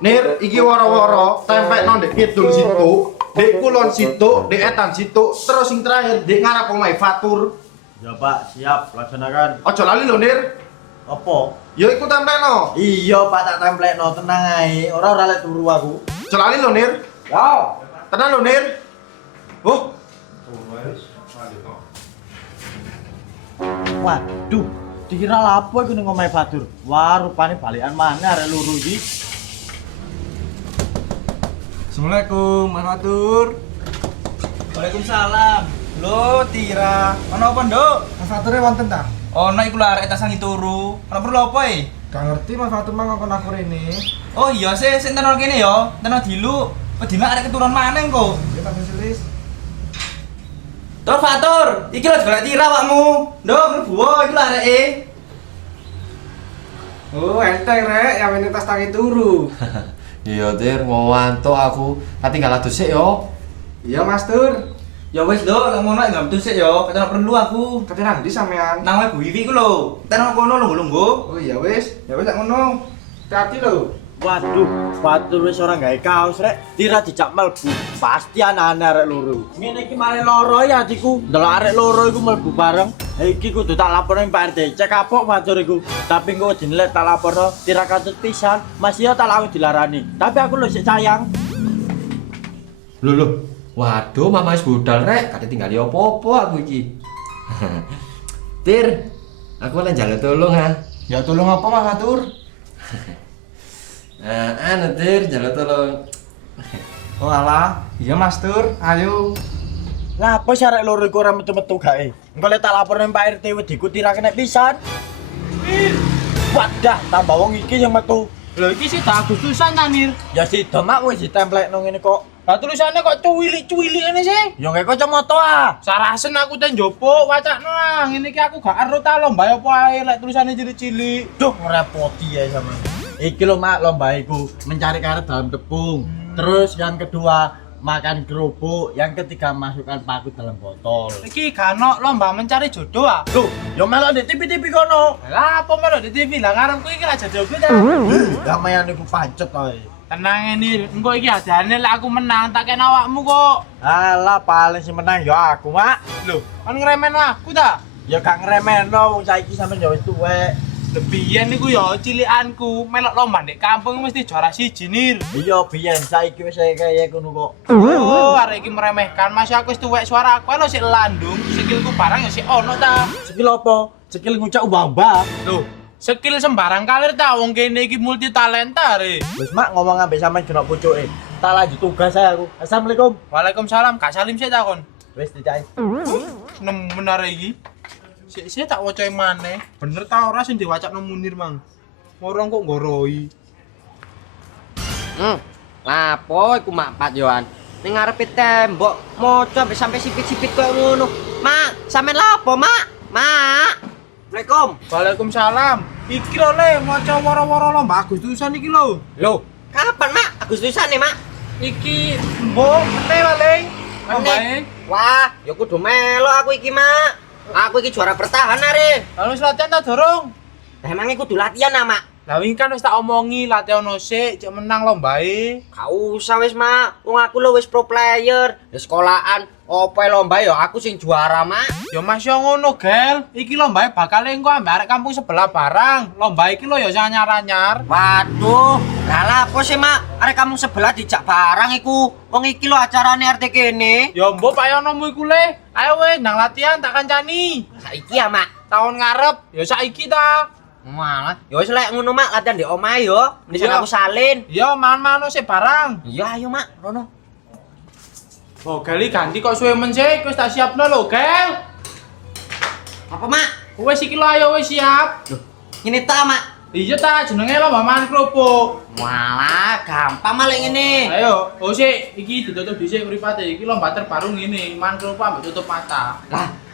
Nir, iki woro-woro tempekno ndek kidul situ, ndek kulon situ, ndek etan situ, terus sing terakhir ndek ngarep omahe Fatur. Ya Pak, siap laksanakan. Aja lali lho, Nir. Apa? Ya iku tempekno. Iya Pak, tak templekno tenang ae. Ora lek turu aku. Aja lali lho, Nir. Ya. Tenan lho, Nir. Oh. Waduh, dikira lapo iku ning omahe Badur. Wah, rupane balikan mana arek luru iki. Assalamualaikum, Mas Fatur. Waalaikumsalam. Lho, Tira. Ana apa, Nduk? Mas Fatur wonten ta? Ana iku lho arek tasan turu. Ana perlu apa e? Gak ngerti Mas Fatur mah ngongkon aku rene. Oh iya sih, sing tenan kene ya. Tenan dilu. Wedine arek keturun maneh kok. Ya tak tulis. Tur Fatur, iki lho golek Tira awakmu. Nduk, mlebu iki lho areke. Oh, enteng rek, yang ini tas tangi turu. Iya, Tir, mau ngantuk aku. Tak tinggal adus sik yo. Iya, Mas Tur. Ya wis, Nduk, lek ngono enggak betul sik ya. Ketene perlu aku. Ketenan ndi sampean? Nang lebu wiwi ku lho. Tenan kono lungguh-lungguh. Oh iya wis, ya wis tak ngono. Hati lho. Waduh, Badur wis ora gawe kaos rek. Tira dijak mlebu. Pasti anane arek loro. Ngene iki mari loro ya atiku. Ndelok arek loro iku mlebu bareng. Iki kudu tak laporno ning Pak RT. Cek kapok Badur iku. Tapi engko dinilai tak laporno Tira katut pisan. Mas yo tak lawan dilarani. Tapi aku lho sik sayang. Lho. Waduh, mama wis budal rek, kate tinggal opo-opo aku iki. Tir, aku lek njaluk tolong ha. Ya tolong apa Mas Fatur? Anu Tir, njaluk tolong. Oh alah, iya Mas Tur, ayo. Ngapa sih arek loro iku ora metu-metu gae? Engko lek tak laporno ning Pak RT wedi Tira kena pisan. Wadah, tambah wong iki yang metu. Lho iki sih tak Agustusan ta, Nir. Ya sida mak wis ditemplekno ngene kok. Lah tulisannya kok cuwilik-cuwilik ngene sih? Ya ngek kacamata ah. Sarasen aku ten njopok wacakno ah. Ngene iki aku gak ero ta lomba apa ae lek tulisannya cilik-cilik. Duh ngerepoti ya sama. Iki lho mak lomba iku mencari karet dalam tepung. Terus yang kedua makan kerupuk, yang ketiga masukkan paku dalam botol. Iki gak ono lomba mencari jodoh ah. Loh, ya melok di TV-TV kono. Lah apa melok di TV lah ngarepku iki ra jodohku ta. Gamean iku pancet ae. Tenang ini, engko iki adane lek aku menang tak kena awakmu kok. Alah paling sing menang ya aku mak. Lho, kan ngeremen aku ta? Ya gak ngremehno wong saiki sampean ya wis tuwek. Lebihan niku ya cilikanku melok lomba ndek kampung mesti juara siji Nir. Iya biyen saiki wis kaya ngono kok. Oh, arek iki meremehkan. Masih aku wis tuwek suara aku lho sik landung, sikilku barang ya sik ono ta. Skill apa? Skill ngucak ubah-ubah. Loh, skill sembarang kalir ta wong kene iki multi talenta re. Wis mak ngomong ambek sampean kena pucuke. Tak lanjut tugas saya aku. Assalamualaikum. Waalaikumsalam, Kak Salim sik takon. Wis dicai. Nemen arek iki. Sik tak waca maneh. Bener ta ora sing diwacakno Munir, Mang? Orang kok ngoroi. Lapo iku mak Pak Yohan. Ning ngarepe tembok maca sampai sipit-sipit koyo ngono. Mak, sampean lapo, Mak? Mak. Assalamualaikum. Waalaikumsalam. Iki lho le maca woro-woro lomba Agustusan iki lho. Loh, kapan, Mak? Agustusan nih, Mak? Iki mbok meneh wae. Meneh. Wah, ya kudu melo aku iki, Mak. Aku iki juara bertahan are. Lalu latihan ta dorong? Lah emang kudu latihan, ah, Mak? Lah wingi kan wis tak omongi latihan sik, cek menang lombae. Gak usah wis, Mak. Wong aku lho wis pro player. Ya sekolahan, opo lomba ya aku sing juara, Mak. Ya Mas yo ngono, Gel. Iki lombae bakal engko ambek arek kampung sebelah barang. Lomba iki lho ya sing anyar-anyar. Waduh, lah apa sih, Mak? Arek kamu sebelah dijak barang iku. Wong iki lho acarane RT kene. Ya mbok payonomu iku le. Ayo weh nang latihan tak kancani. Saiki ya, Mak. Tahun ngarep ya saiki ta. Malah, ya wis lek ngono, Mak, latihan di omahe yo. Mending Iya. aku salin. Ya man-mano sik barang. Iya, ayo, Mak. Rono. Oh, Geli ganti kok suwe men sik, wis tak siapno lho, Gel. Apa, Mak? Wis iki lho ayo wis siap. Ini ta, Mak. Iya ta, jenenge lomba mangan kerupuk. Malah gampang malah ngene. Ayo, oh sik, iki ditutup dhisik mripate. Iki lomba terbaru ngene, mangan kerupuk ambek tutup mata.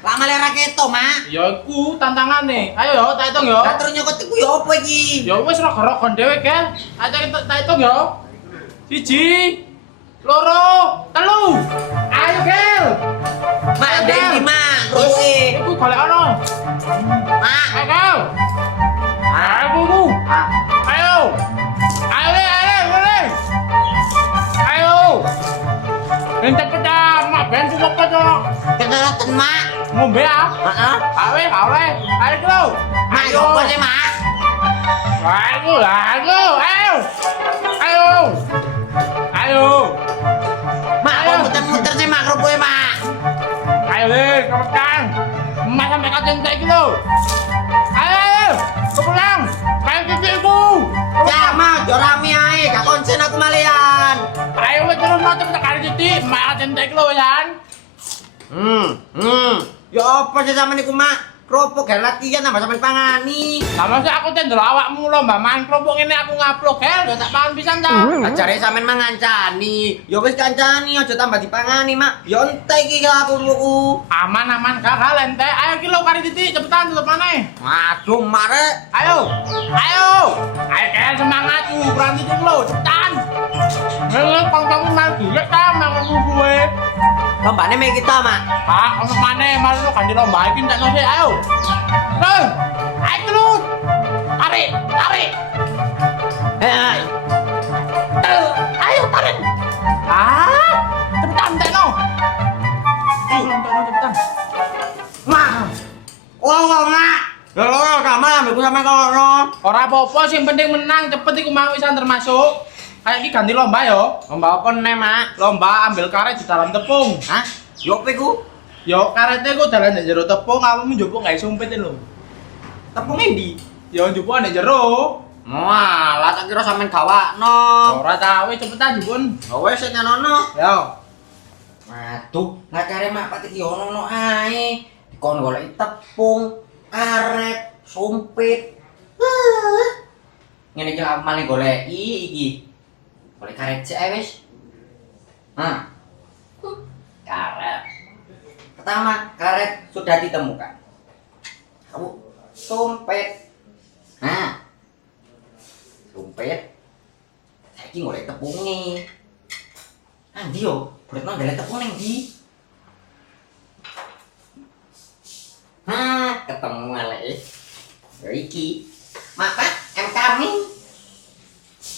Lah malah ra keto, Mak. Ya iku tantangane. Ayo yo, tak hitung yo. Lah terus nyokot iku ya apa iki? Ya wis rogo-rogon dhewe, Gel. Ayo tak hitung yo. 1 2 3. Ayo, Gel. Mak, ndek iki, Mak. Terus Iku golek ono. Mak. Ayo. Ayo, Bu. Ayo. Ayo, le, ayo, le. ngombe ah. Heeh. Awe. Ayo iki lho. Mak yo apa sih, Mak? Ayo. Mak kok muter-muter sih Mak kerupuknya, Mak? Ayo deh, kemekan. Mas sampe katen iki lho. Ayo. Kepulang. Kayak titikku. Ya, Mak, yo rame ae, gak konsen aku malian. Ayo wis terus mau cepet kali titik, mak katen iki lho yan. Yo apa sih sampean niku, Mak? Kerupuk gak latihan tambah sampean pangani. Lah mesti aku ten delok awakmu lho, Mbak Man kerupuk ngene aku ngaplok ya, tak pangan pisan ta. Ajare sampean mangancani. Yo wis kancani aja tambah dipangani, Mak. Yo entek iki aku kerupukku. Aman gak hal ente. Ayo ki lho kali titik cepetan tutup maneh. Aduh, Mare. Ayo kayak semangat ukuran titik lho, cepetan. Ngene pangpang maju ya ta mangan gue. Lombane mek kita, Mak. Ah, ono maneh malah lu ganti lomba iki entek nose. Ayo. Terus. Ayo terus. Tarik. Hei. Ayo tarik. Ah, cepetan entekno. Cepetan. Mak. Wow, Mak. Lho, kamar ambilku sampe kono. Ora apa-apa sing penting menang cepet iku mau wisan termasuk. Kayak iki ganti lomba yo. Lomba apa nih, Mak? Lomba ambil karet di dalam tepung. Hah? Yo apa iku? Yo karetnya ku dalan nek jero tepung, kamu njupuk gawe sumpitin lho. Tepung endi? Yo njupuk nek jero. Walah, tak kira sampean gawakno. Ora ta, wis cepetan jupun. Ya wis sing nyanono. Yo. Waduh, ngacare Mak Pak iki ono ae. Dikon golek tepung, karet, sumpit. Ngene iki aku malah goleki iki. Golek karet sik ae wis. Karet. Pertama, karet sudah ditemukan. Kamu sumpit. Sumpit. Saiki golek tepunge. Ndi yo? Golek nang golek tepung ning ndi? Ketemu elek. Ya iki. Mak, em kami.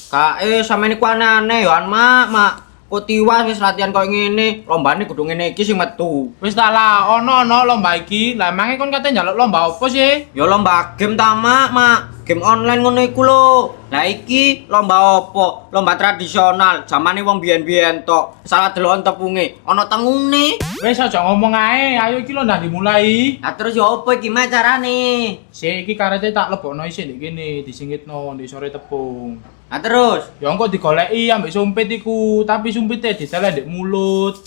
Kae sampe niku aneh-aneh yo an, Mak. Kok tiwas wis latihan koyo ngene, lombane kudu ngene iki sing metu. Wis ta lah, ono lomba iki. Lah emange kon kate njaluk lomba apa sih? Ya lomba game ta, Mak. Game online ngono iku lho. Lah iki lomba apa? Lomba tradisional, zamane wong biyen-biyen tok. Salah deloken tepunge, ana tengune. Wis aja ngomong ae, ayo iki lho ndak dimulai. Lah terus ya apa iki Mak carane? Sik iki karete tak lebokno isih ndek kene, disingitno ndek sore tepung. Lah terus? Ya engko digoleki ambek sumpit iku, tapi sumpite ditelek ndek mulut.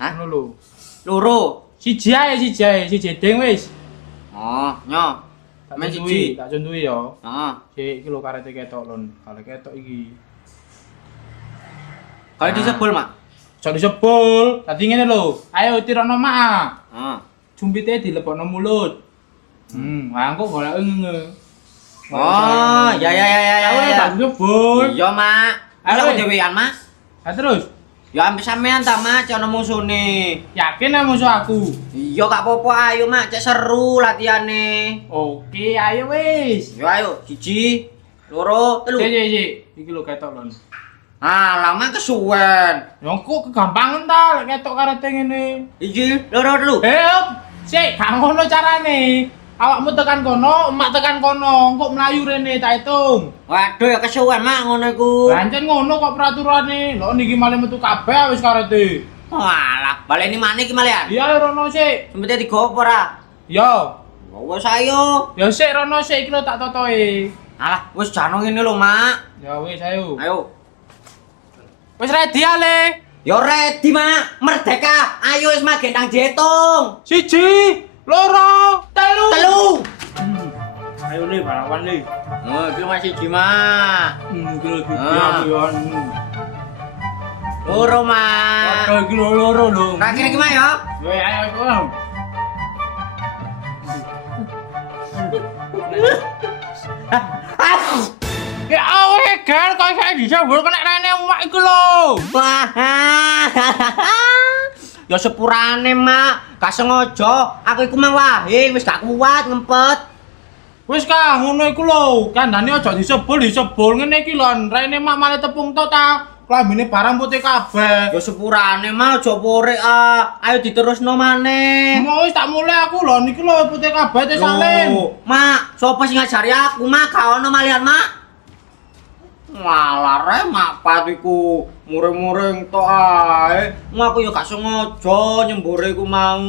Hah? Ngono lho. Loro. Siji ding wis. Oh, nyo. Men siji. Tak contohi ya. Heeh. Sik iki lho karete ketok lon. Karete ketok iki. Kalau disebul, Mak. Aja disebul. Dadi ngene lho. Ayo tirono mak. Heeh. Sumpite dilebokno mulut. Lah engko golek ngene. Oh, ya. Ayo tak disebul. Iya, Mak. Ayo, Ayo weh. dhewean, Mak. Lah terus, Ya ambil sampean ta, Mak, cek ono musune. yakin ya musuh aku? Iya, gak apa-apa, ayo, Mak, cek seru latihane. Oke, ayo wis. Yo ayo, siji, loro, telu. Sik. Iki lho ketok lon. Ah, lama kesuwen. Ya kok kegampangan ta lek ketok karete ngene. Siji, loro, telu. Sik, gak ngono carane. Awakmu tekan kono, emak tekan kono, kok mlayu rene tak hitung. Waduh, ya kesuwen, Mak, ngono iku. Pancen ngono kok peraturane. Lho niki malah metu kabeh wis karete. Walah, baleni maneh iki malian. Iya rono sik. Sempete digopo ora? Yo. Wes ayo. Ya sik rono sik iki lho tak totoe. Alah, wis jano ngene lho, Mak. Ya wis ayo. Ayo. Wis ready ale. Yo ready, Mak. Merdeka. Ayo wis magen nang diitung. Siji, loro, telu. Telu. Ayo le balapan le. Oh, iki masih siji, Mak. Iki lho Ah. iki yo. Loro, Mak. Waduh iki lho loro lho. Terakhir iki, Mak ya. Weh ayo. Ya aweh kan kok saya disambul kena rene emak iku lho. Wah. Ya sepurane, Mak. Gak sengaja. Aku iku mang wae wis gak kuat ngempet. Wis Kang, ngono iku lho. Kandhane aja disebul ngene iki lho. Rene emak malah tepung to ta. klambine barang putih kabeh. Ya sepurane mah aja porek ah. Ayo diterusno maneh. Mau wis tak mulai aku lho niki lho putih kabeh te Salim. Loh, Mak, sapa sing ngajari aku, Mak? Gak ono malian, Mak. Malah re mak patiku muring-muring tok ae. Aku ya gak sengaja nyembure iku mau.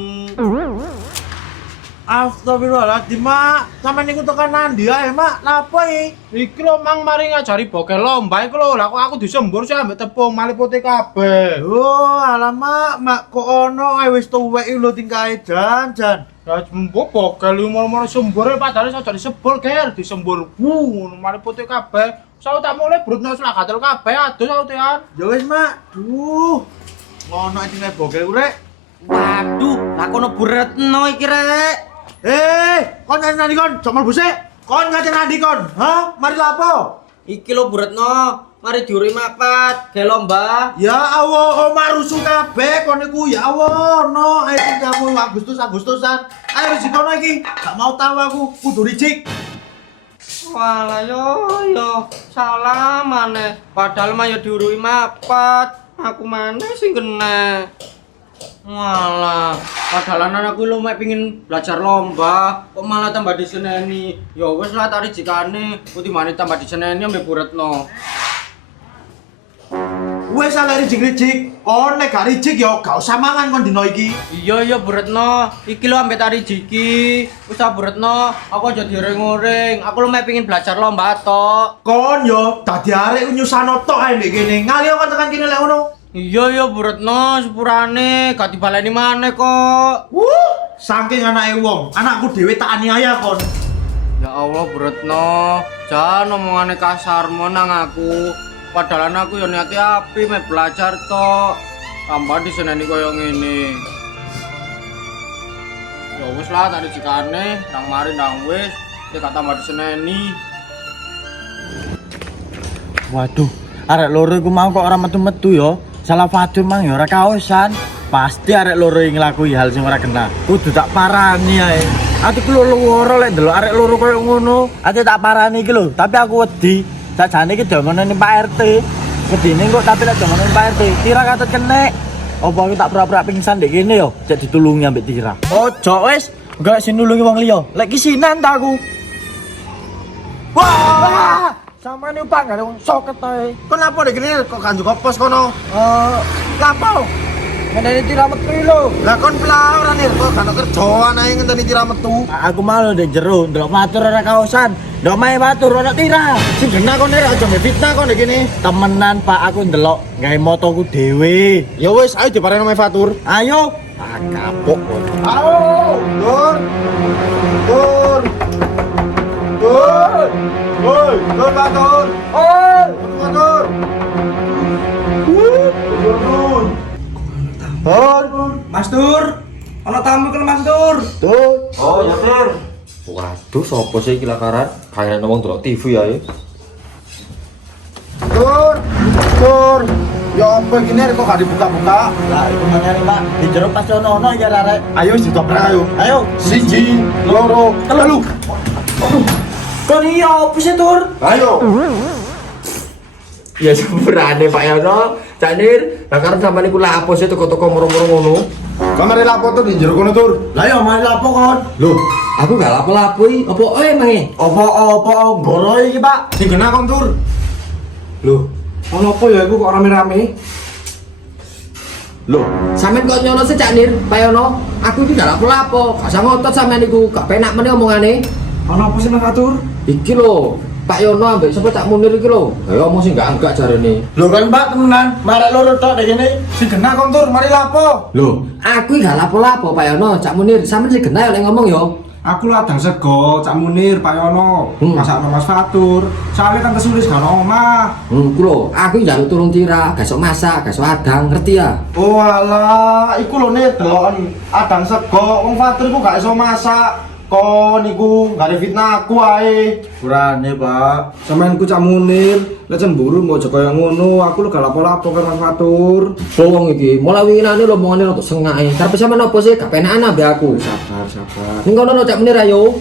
Astagfirullahaladzim, Mak. Sampe niku tekan nandi ae, Mak. Napa iki? Iki lho mang mari ngajari bokel lomba iku lho. Lah kok aku disembur sih ambek tepung malih putih kabeh. Oh, alamak, Mak kok ono ae wis tuwek iki lho tingkae jan. Ya jembuk bokel iki moro-moro sembure padahal saja disebul ger, disembur. Ngono malih putih kabeh. Saya tak mulai brutno sak gatel kabeh adus sautean. Ya wis, Mak. Duh. Ngono ae tingkae bokel ku, Rek. Waduh, lah kono buretno iki rek. Kon nandi kon, jok mlebu sik. Kon ngate nandi kon? Hah? Mari lapo? Iki lho buretno, mari diuri mapat, ge lomba. Ya Allah, Omar rusuh kabeh kon niku. Ya Allah, no. Ayo kamu Agustusan. Ayo risikono iki. Gak mau tahu aku kudu ricik. Walah yo, salah maneh. Padahal mah yo diurui mapat. Aku maneh sing kena. Walah, padahal anakku lu mek pengin belajar lomba, kok malah tambah diseneni. Ya wis lah tak rijikane, utimane tambah diseneni ambek buretno. Wes ala ricik-ricik. Kon nek gak ricik yo gak usah mangan kon dino iki. Iya buretno, iki lho ambek tak rijiki. Wis ta buretno, aku aja direng-oreng. Aku lu mek pengin belajar lomba tok. Kon yo dadi arek nyusano tok ae ndek kene. Ngali kon tekan kene lek ngono. Iya buretno, sepurane gak dibaleni maneh kok. Saking anake wong, anakku dhewe tak aniaya kon. Ya Allah buretno, jangan omongane kasar nang aku. Padahal aku yo niate api mek belajar tok. Tambah diseneni koyo ngene. Ya wis lah tak dijikane, nang mari nang wis, gak tambah diseneni. Waduh, arek loro iku mau kok ora metu-metu yo. Salah Fatur mang ya ora kaosan. Pasti arek loro iki nglakui hal sing ora kena. Kudu tak parani ae. Atiku loro lek ndelok arek loro koyo ngono. Ate tak parani iki lho, tapi aku wedi. Sajane iki domone Pak RT. Wedine kok tapi lek domone Pak RT, Tira katut kenek. Apa aku tak pura-pura pingsan ndek kene yo, cek ditulungi ambek Tira. Ojo wis, enggak sing nulungi wong liya. Lek ki sinan ta aku. Wah! Sama ini Pak, gak ada soket aja. Kok kenapa deh gini kok kanjuk pos kono? Kenapa? Ngenteni Tira metu lho. Lah kon pelauran nih, kok gak ada kerjaan aja ngenteni Tira metu. Aku malu deh jero, ndelok matur ora kaosan. Ndelok mae matur ora Tira. Sing genah kon nek aja fitnah kon gini. Temenan Pak, aku ndelok gawe motoku dhewe. Ya wis, ayo dipareni mae Fatur. Ayo. Ah kapok kon. Ayo, Dur. Dur. Dur. Woi, Dur Fatur. Oi, Fatur. Dur. Mas Tur, ana tamu kan Mas Tur. Dur. Oh, ya, Sir. Waduh, sapa sih iki lakaran? Kayak ngomong delok TV ae. Dur. Dur. Ya apa gini kok gak dibuka-buka? Lah itu makanya Pak, di jero pas ono ya arek. Ayo wis ditoprak ayo. Ayo. 1, 2, 3. Kon iya opo sih Tur? Ayo. Ya sepurane Pak Yono. Canir, lakaran sampean iku lapo sih toko-toko moro-moro ngono? Kamare lapo tuh di jero kono tur. Lah yo mari lapo kon. Loh, aku gak lapo-lapo iki. Opo emange? Opo goro iki Pak? Sing genah kon tur. Loh, Ono apa ya iku kok rame-rame? loh, sampean kok nyono sih Cak Nir, Pak Yono? Aku iki gak lapo-lapo. Gak usah ngotot sampean iku, gak penak meneh omongane. Ono apa sih Mas Fatur? Iki lho, Pak Yono ambek sapa Cak Munir iki lho. Ayo omong sing enggak jarene. Lho kan Pak temenan, marek loro tok nek kene. Sing genah kon tur, mari lapo. Loh, aku iki gak lapo-lapo Pak Yono, Cak Munir. Sampeyan sing genah lek ngomong yo. Aku ladang sego, Cak Munir, Pak Yono, masakno Mas Fatur. Soalnya kan kesulis gak ono omah. Ku lho, aku njaluk tulung Tira, gak sok masak, gak sok adang, ngerti ya? Oh alah, iku lho nek delokon adang sego, wong Fatur iku gak iso masak. kon iku gak ada fitnah aku ae. Kurane, Pak. Sampeyan ku Cak Munir, lek cemburu mau aja kaya ngono, aku lu gak lapo-lapo karo Mas Fatur. Wong iki, mulai winginane lho omongane rada sengake. Karepe sampean opo sih? Gak penakan ambek aku. Sabar. Ning kono Cak Munir ayo.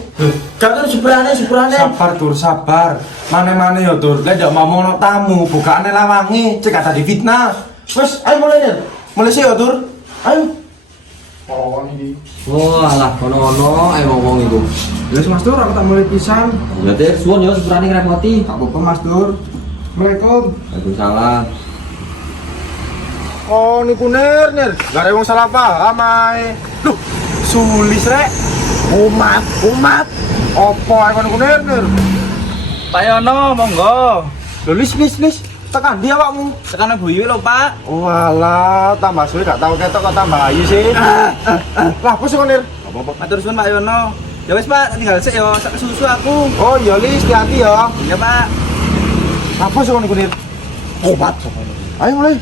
Gak terus seberane. Sabar Tur, sabar. Mane-mane ya Tur, lek ndak mau tamu, bukaane lawange, cek gak tadi fitnah. Wes, ayo mulai Nen. Mulai sih ya Tur. Ayo. Oh ini. Walah, kono-kono ae ngomong iku. Wes Mas Tur, aku tak mulai pisan. Ya Tir, suwun yo seberani ngrepoti. Tak apa-apa Mas Tur. Assalamualaikum. Waalaikumsalam. Oh niku Nir. Gak ada wong salah paham ae. Loh, sulis rek. Umat. Opo ae kon niku Nir. Pak Yono, monggo. Lho lis. Tekan dia awakmu. Tekan buyu lho, Pak. Walah, tambah suwe gak tau ketok kok tambah ayu sih. Lah, bos kon Nir. Matur suwun Pak Yono. Ya wis, Pak, tinggal sik yo, sak susu aku. Oh iya lis, hati-hati ya. Iya, Pak. Apa sih kon niku Nir? Obat. Ayo mulai.